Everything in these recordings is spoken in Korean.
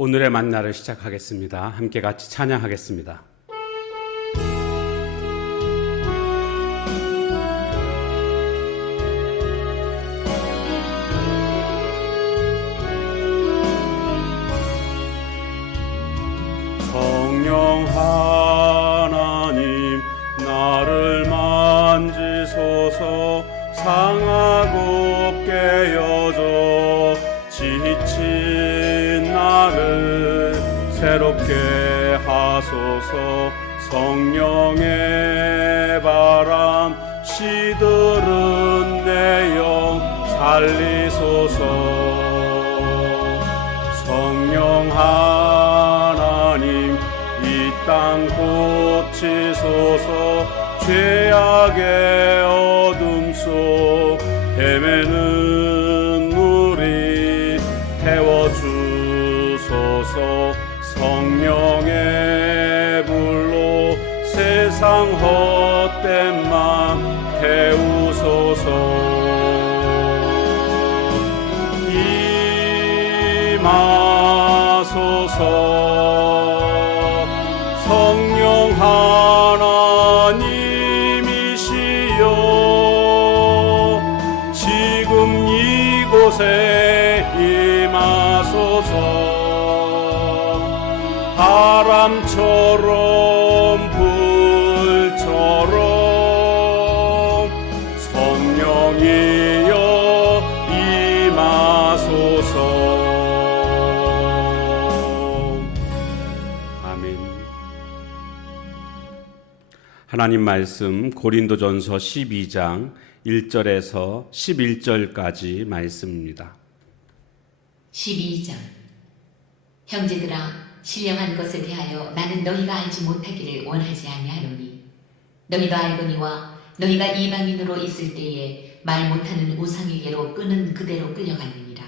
오늘의 만나를 시작하겠습니다. 함께 같이 찬양하겠습니다. 성령 하나님 나를 만지소서. 상하고 깨어져 지친 나를 새롭게 하소서. 성령의 바람 시들은 내 영 살리소서. 성령 하나님 이 땅 고치소서. 죄악의 어둠 속 헤매는 우리 태워주소서. 성령의 불로 세상 헛된 맘 태우소서. 임하소서. 성령 하나님이시여 지금 이곳에 임하소서. 바람처럼 불처럼 성령이여 임하소서. 아멘. 하나님 말씀 고린도전서 12장 1절에서 11절까지 말씀입니다. 12장. 형제들아, 신령한 것에 대하여 나는 너희가 알지 못하기를 원하지 아니하노니 너희도 알거니와 너희가 이방인으로 있을 때에 말 못하는 우상에게로 끄는 그대로 끌려갔느니라.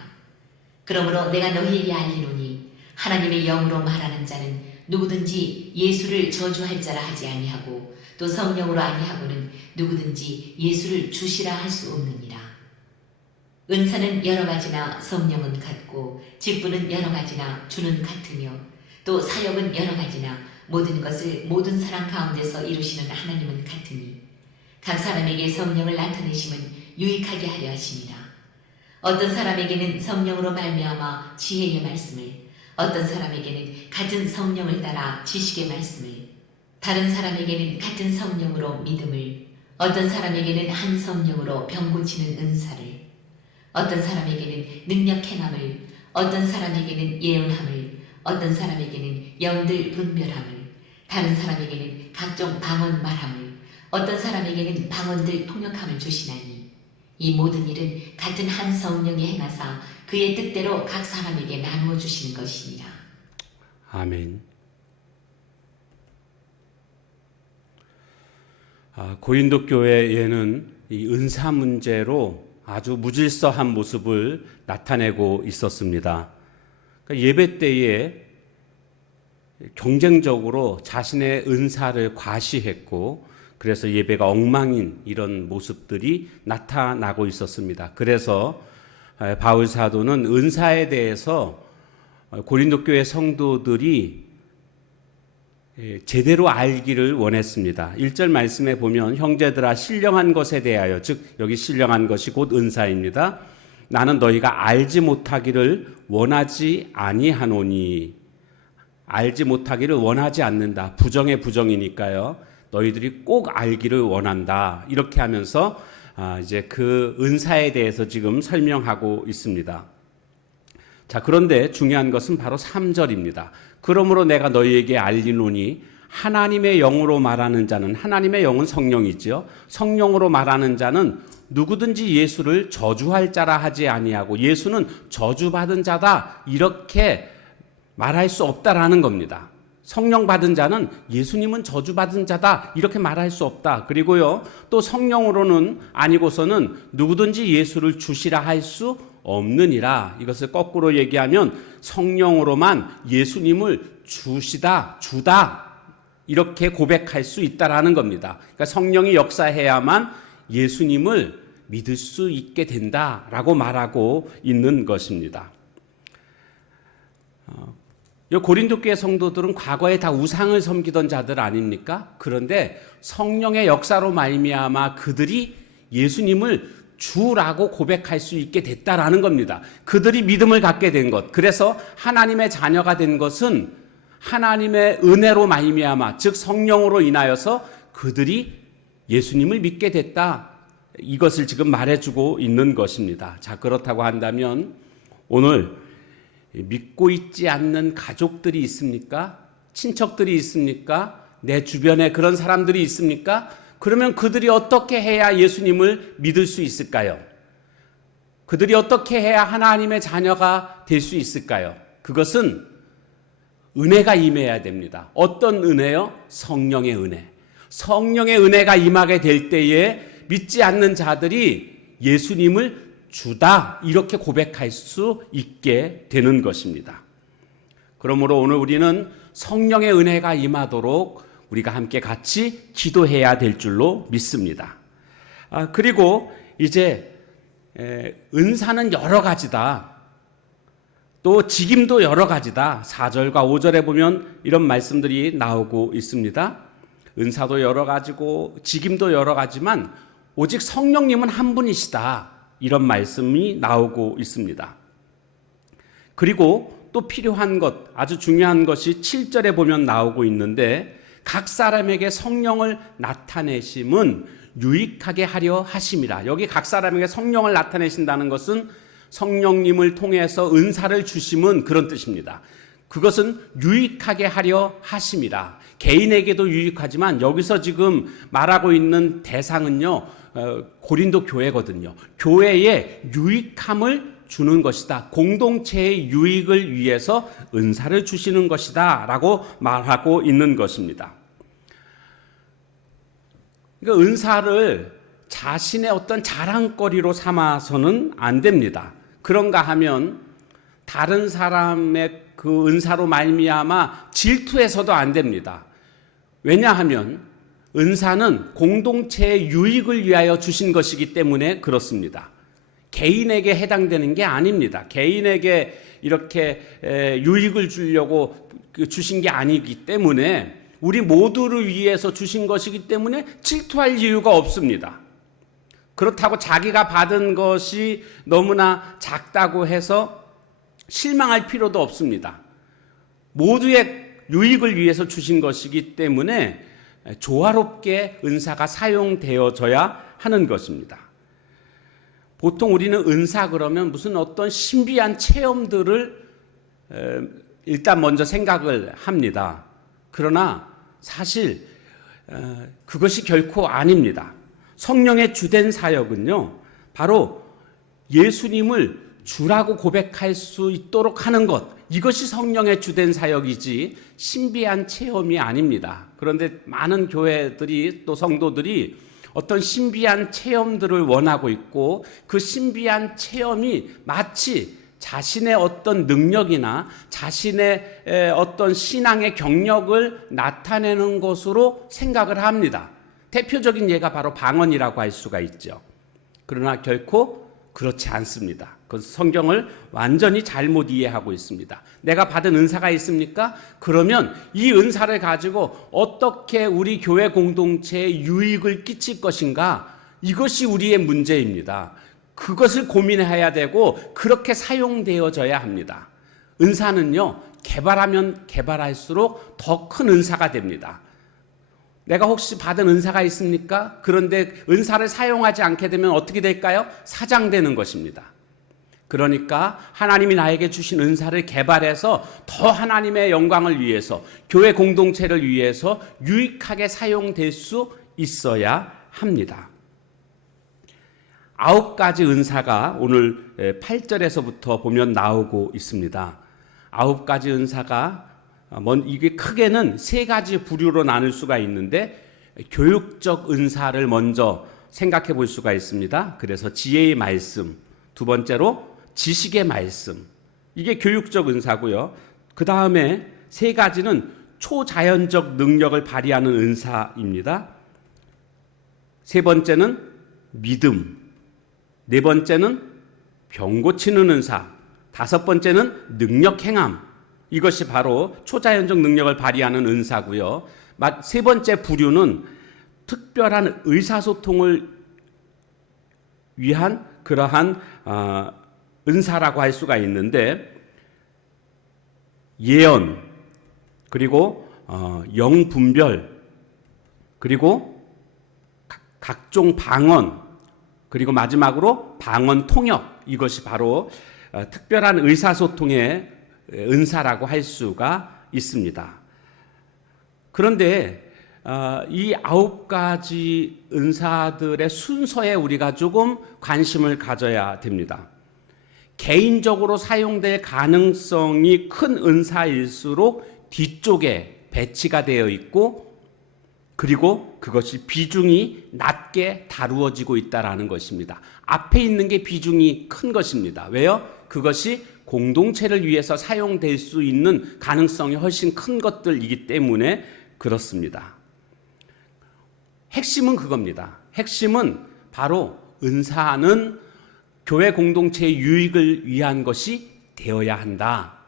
그러므로 내가 너희에게 알리노니 하나님의 영으로 말하는 자는 누구든지 예수를 저주할 자라 하지 아니하고 또 성령으로 아니하고는 누구든지 예수를 주시라 할 수 없느니라. 은사는 여러 가지나 성령은 같고 직분은 여러 가지나 주는 같으며 또 사역은 여러 가지나 모든 것을 모든 사람 가운데서 이루시는 하나님은 같으니 각 사람에게 성령을 나타내심은 유익하게 하려 하심이라. 어떤 사람에게는 성령으로 말미암아 지혜의 말씀을, 어떤 사람에게는 같은 성령을 따라 지식의 말씀을, 다른 사람에게는 같은 성령으로 믿음을, 어떤 사람에게는 한 성령으로 병 고치는 은사를, 어떤 사람에게는 능력 행함을, 어떤 사람에게는 예언함을, 어떤 사람에게는 영들 분별함을, 다른 사람에게는 각종 방언 말함을, 어떤 사람에게는 방언들 통역함을 주시나니 이 모든 일은 같은 한 성령이 행하사 그의 뜻대로 각 사람에게 나누어 주시는 것이니라. 아멘. 고린도 교회에는 이 은사 문제로 아주 무질서한 모습을 나타내고 있었습니다. 예배 때에 경쟁적으로 자신의 은사를 과시했고 그래서 예배가 엉망인 이런 모습들이 나타나고 있었습니다. 그래서 바울 사도는 은사에 대해서 고린도 교회 성도들이 제대로 알기를 원했습니다. 1절 말씀에 보면 형제들아 신령한 것에 대하여, 즉 여기 신령한 것이 곧 은사입니다. 나는 너희가 알지 못하기를 원하지 아니하노니. 알지 못하기를 원하지 않는다. 부정의 부정이니까요. 너희들이 꼭 알기를 원한다. 이렇게 하면서 이제 그 은사에 대해서 지금 설명하고 있습니다. 자, 그런데 중요한 것은 바로 3절입니다. 그러므로 내가 너희에게 알리노니 하나님의 영으로 말하는 자는, 하나님의 영은 성령이죠. 성령으로 말하는 자는 누구든지 예수를 저주할 자라 하지 아니하고 예수는 저주받은 자다 이렇게 말할 수 없다라는 겁니다. 성령 받은 자는 예수님은 저주받은 자다 이렇게 말할 수 없다. 그리고요 또 성령으로는 아니고서는 누구든지 예수를 주시라 할 수 없느니라. 이것을 거꾸로 얘기하면 성령으로만 예수님을 주다 이렇게 고백할 수 있다라는 겁니다. 그러니까 성령이 역사해야만 예수님을 믿을 수 있게 된다라고 말하고 있는 것입니다. 이 고린도 교회 성도들은 과거에 다 우상을 섬기던 자들 아닙니까? 그런데 성령의 역사로 말미암아 그들이 예수님을 주라고 고백할 수 있게 됐다라는 겁니다. 그들이 믿음을 갖게 된 것. 그래서 하나님의 자녀가 된 것은 하나님의 은혜로 말미암아, 즉 성령으로 인하여서 그들이 예수님을 믿게 됐다. 이것을 지금 말해주고 있는 것입니다. 자, 그렇다고 한다면 오늘 믿고 있지 않는 가족들이 있습니까? 친척들이 있습니까? 내 주변에 그런 사람들이 있습니까? 그러면 그들이 어떻게 해야 예수님을 믿을 수 있을까요? 그들이 어떻게 해야 하나님의 자녀가 될 수 있을까요? 그것은 은혜가 임해야 됩니다. 어떤 은혜요? 성령의 은혜. 성령의 은혜가 임하게 될 때에 믿지 않는 자들이 예수님을 주다 이렇게 고백할 수 있게 되는 것입니다. 그러므로 오늘 우리는 성령의 은혜가 임하도록 우리가 함께 같이 기도해야 될 줄로 믿습니다. 그리고 이제 은사는 여러 가지다. 또 직임도 여러 가지다. 4절과 5절에 보면 이런 말씀들이 나오고 있습니다. 은사도 여러 가지고 직임도 여러 가지만 오직 성령님은 한 분이시다. 이런 말씀이 나오고 있습니다. 그리고 또 필요한 것, 아주 중요한 것이 7절에 보면 나오고 있는데 각 사람에게 성령을 나타내심은 유익하게 하려 하심이라. 여기 각 사람에게 성령을 나타내신다는 것은 성령님을 통해서 은사를 주심은 그런 뜻입니다. 그것은 유익하게 하려 하심이라. 개인에게도 유익하지만 여기서 지금 말하고 있는 대상은요, 고린도 교회거든요. 교회에 유익함을 주는 것이다. 공동체의 유익을 위해서 은사를 주시는 것이다. 라고 말하고 있는 것입니다. 그러니까 은사를 자신의 어떤 자랑거리로 삼아서는 안 됩니다. 그런가 하면 다른 사람의 그 은사로 말미암아 질투해서도 안 됩니다. 왜냐하면 은사는 공동체의 유익을 위하여 주신 것이기 때문에 그렇습니다. 개인에게 해당되는 게 아닙니다. 개인에게 이렇게 유익을 주려고 주신 게 아니기 때문에 우리 모두를 위해서 주신 것이기 때문에 질투할 이유가 없습니다. 그렇다고 자기가 받은 것이 너무나 작다고 해서 실망할 필요도 없습니다. 모두의 유익을 위해서 주신 것이기 때문에 조화롭게 은사가 사용되어져야 하는 것입니다. 보통 우리는 은사 그러면 무슨 어떤 신비한 체험들을 일단 먼저 생각을 합니다. 그러나 사실 그것이 결코 아닙니다. 성령의 주된 사역은요, 바로 예수님을 주라고 고백할 수 있도록 하는 것, 이것이 성령의 주된 사역이지 신비한 체험이 아닙니다. 그런데 많은 교회들이 또 성도들이 어떤 신비한 체험들을 원하고 있고 그 신비한 체험이 마치 자신의 어떤 능력이나 자신의 어떤 신앙의 경력을 나타내는 것으로 생각을 합니다. 대표적인 예가 바로 방언이라고 할 수가 있죠. 그러나 결코 그렇지 않습니다. 그 성경을 완전히 잘못 이해하고 있습니다. 내가 받은 은사가 있습니까? 그러면 이 은사를 가지고 어떻게 우리 교회 공동체에 유익을 끼칠 것인가? 이것이 우리의 문제입니다. 그것을 고민해야 되고 그렇게 사용되어져야 합니다. 은사는요, 개발하면 개발할수록 더 큰 은사가 됩니다. 내가 혹시 받은 은사가 있습니까? 그런데 은사를 사용하지 않게 되면 어떻게 될까요? 사장되는 것입니다. 그러니까 하나님이 나에게 주신 은사를 개발해서 더 하나님의 영광을 위해서, 교회 공동체를 위해서 유익하게 사용될 수 있어야 합니다. 9가지 은사가 오늘 8절에서부터 보면 나오고 있습니다. 9가지 은사가 이게 크게는 3가지 부류로 나눌 수가 있는데 교육적 은사를 먼저 생각해 볼 수가 있습니다. 그래서 지혜의 말씀, 두 번째로 지식의 말씀, 이게 교육적 은사고요. 그 다음에 3가지는 초자연적 능력을 발휘하는 은사입니다. 3번째는 믿음, 4번째는 병 고치는 은사, 5번째는 능력 행함, 이것이 바로 초자연적 능력을 발휘하는 은사고요. 세 번째 부류는 특별한 의사소통을 위한 그러한 은사라고 할 수가 있는데, 예언, 그리고 영분별, 그리고 각종 방언, 그리고 마지막으로 방언 통역, 이것이 바로 특별한 의사소통의 은사라고 할 수가 있습니다. 그런데 이 9가지 은사들의 순서에 우리가 조금 관심을 가져야 됩니다. 개인적으로 사용될 가능성이 큰 은사일수록 뒤쪽에 배치가 되어 있고, 그리고 그것이 비중이 낮게 다루어지고 있다라는 것입니다. 앞에 있는 게 비중이 큰 것입니다. 왜요? 그것이 공동체를 위해서 사용될 수 있는 가능성이 훨씬 큰 것들이기 때문에 그렇습니다. 핵심은 그겁니다. 핵심은 바로 은사는 교회 공동체의 유익을 위한 것이 되어야 한다.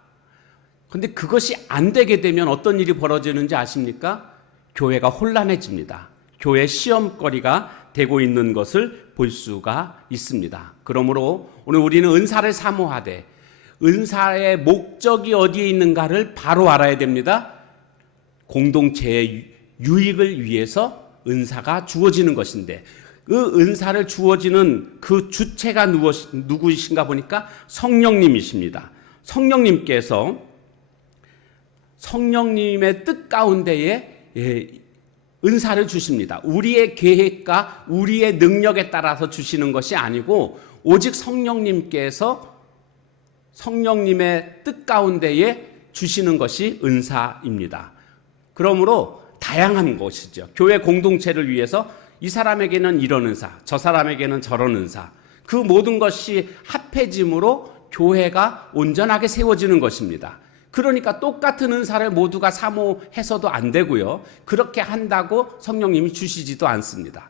그런데 그것이 안 되게 되면 어떤 일이 벌어지는지 아십니까? 교회가 혼란해집니다. 교회 시험거리가 되고 있는 것을 볼 수가 있습니다. 그러므로 오늘 우리는 은사를 사모하되, 은사의 목적이 어디에 있는가를 바로 알아야 됩니다. 공동체의 유익을 위해서 은사가 주어지는 것인데, 그 은사를 주어지는 그 주체가 누구이신가 보니까 성령님이십니다. 성령님께서 성령님의 뜻 가운데에 은사를 주십니다. 우리의 계획과 우리의 능력에 따라서 주시는 것이 아니고, 오직 성령님께서 성령님의 뜻 가운데에 주시는 것이 은사입니다. 그러므로 다양한 것이죠. 교회 공동체를 위해서 이 사람에게는 이런 은사, 저 사람에게는 저런 은사, 그 모든 것이 합해짐으로 교회가 온전하게 세워지는 것입니다. 그러니까 똑같은 은사를 모두가 사모해서도 안 되고요. 그렇게 한다고 성령님이 주시지도 않습니다.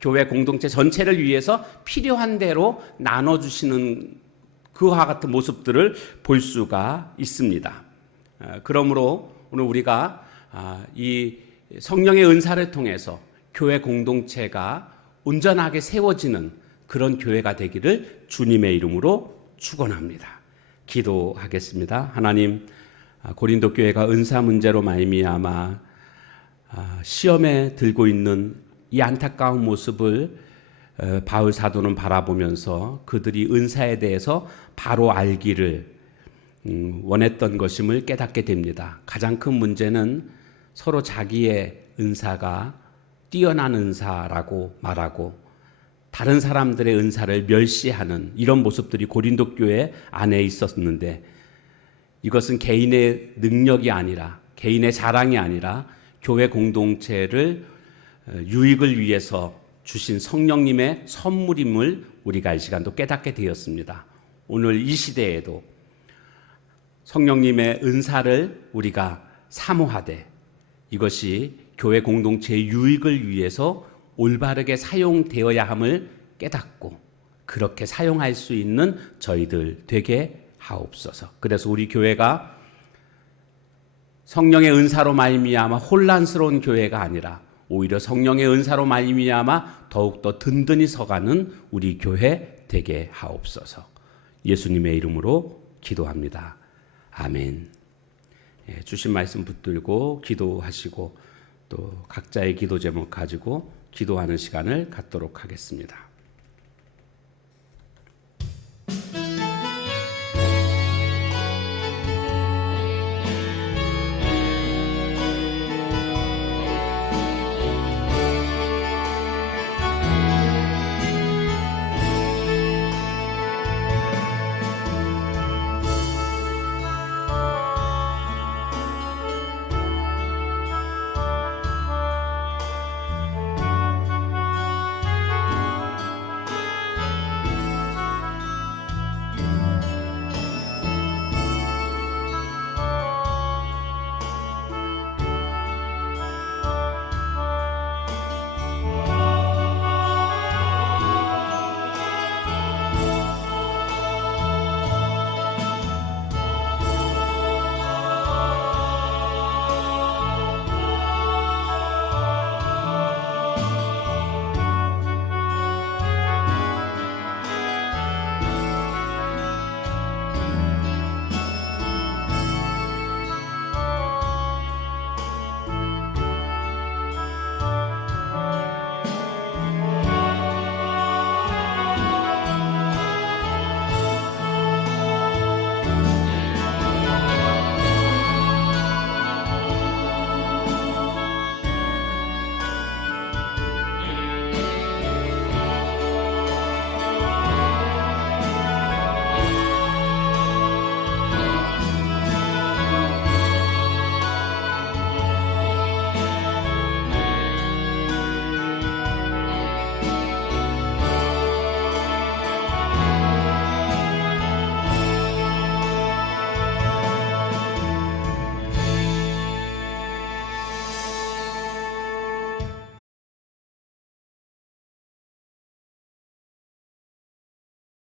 교회 공동체 전체를 위해서 필요한 대로 나눠주시는 그와 같은 모습들을 볼 수가 있습니다. 그러므로 오늘 우리가 이 성령의 은사를 통해서 교회 공동체가 온전하게 세워지는 그런 교회가 되기를 주님의 이름으로 축원합니다. 기도하겠습니다. 하나님, 고린도 교회가 은사 문제로 말미암아 시험에 들고 있는 이 안타까운 모습을 바울 사도는 바라보면서 그들이 은사에 대해서 바로 알기를 원했던 것임을 깨닫게 됩니다. 가장 큰 문제는 서로 자기의 은사가 뛰어난 은사라고 말하고 다른 사람들의 은사를 멸시하는 이런 모습들이 고린도 교회 안에 있었는데, 이것은 개인의 능력이 아니라, 개인의 자랑이 아니라 교회 공동체를 유익을 위해서 주신 성령님의 선물임을 우리가 이 시간도 깨닫게 되었습니다. 오늘 이 시대에도 성령님의 은사를 우리가 사모하되, 이것이 교회 공동체의 유익을 위해서 올바르게 사용되어야 함을 깨닫고 그렇게 사용할 수 있는 저희들 되게 하옵소서. 그래서 우리 교회가 성령의 은사로 말미암아 혼란스러운 교회가 아니라 오히려 성령의 은사로 말미암아 더욱더 든든히 서가는 우리 교회 되게 하옵소서. 예수님의 이름으로 기도합니다. 아멘. 주신 말씀 붙들고 기도하시고 또 각자의 기도 제목 가지고 기도하는 시간을 갖도록 하겠습니다.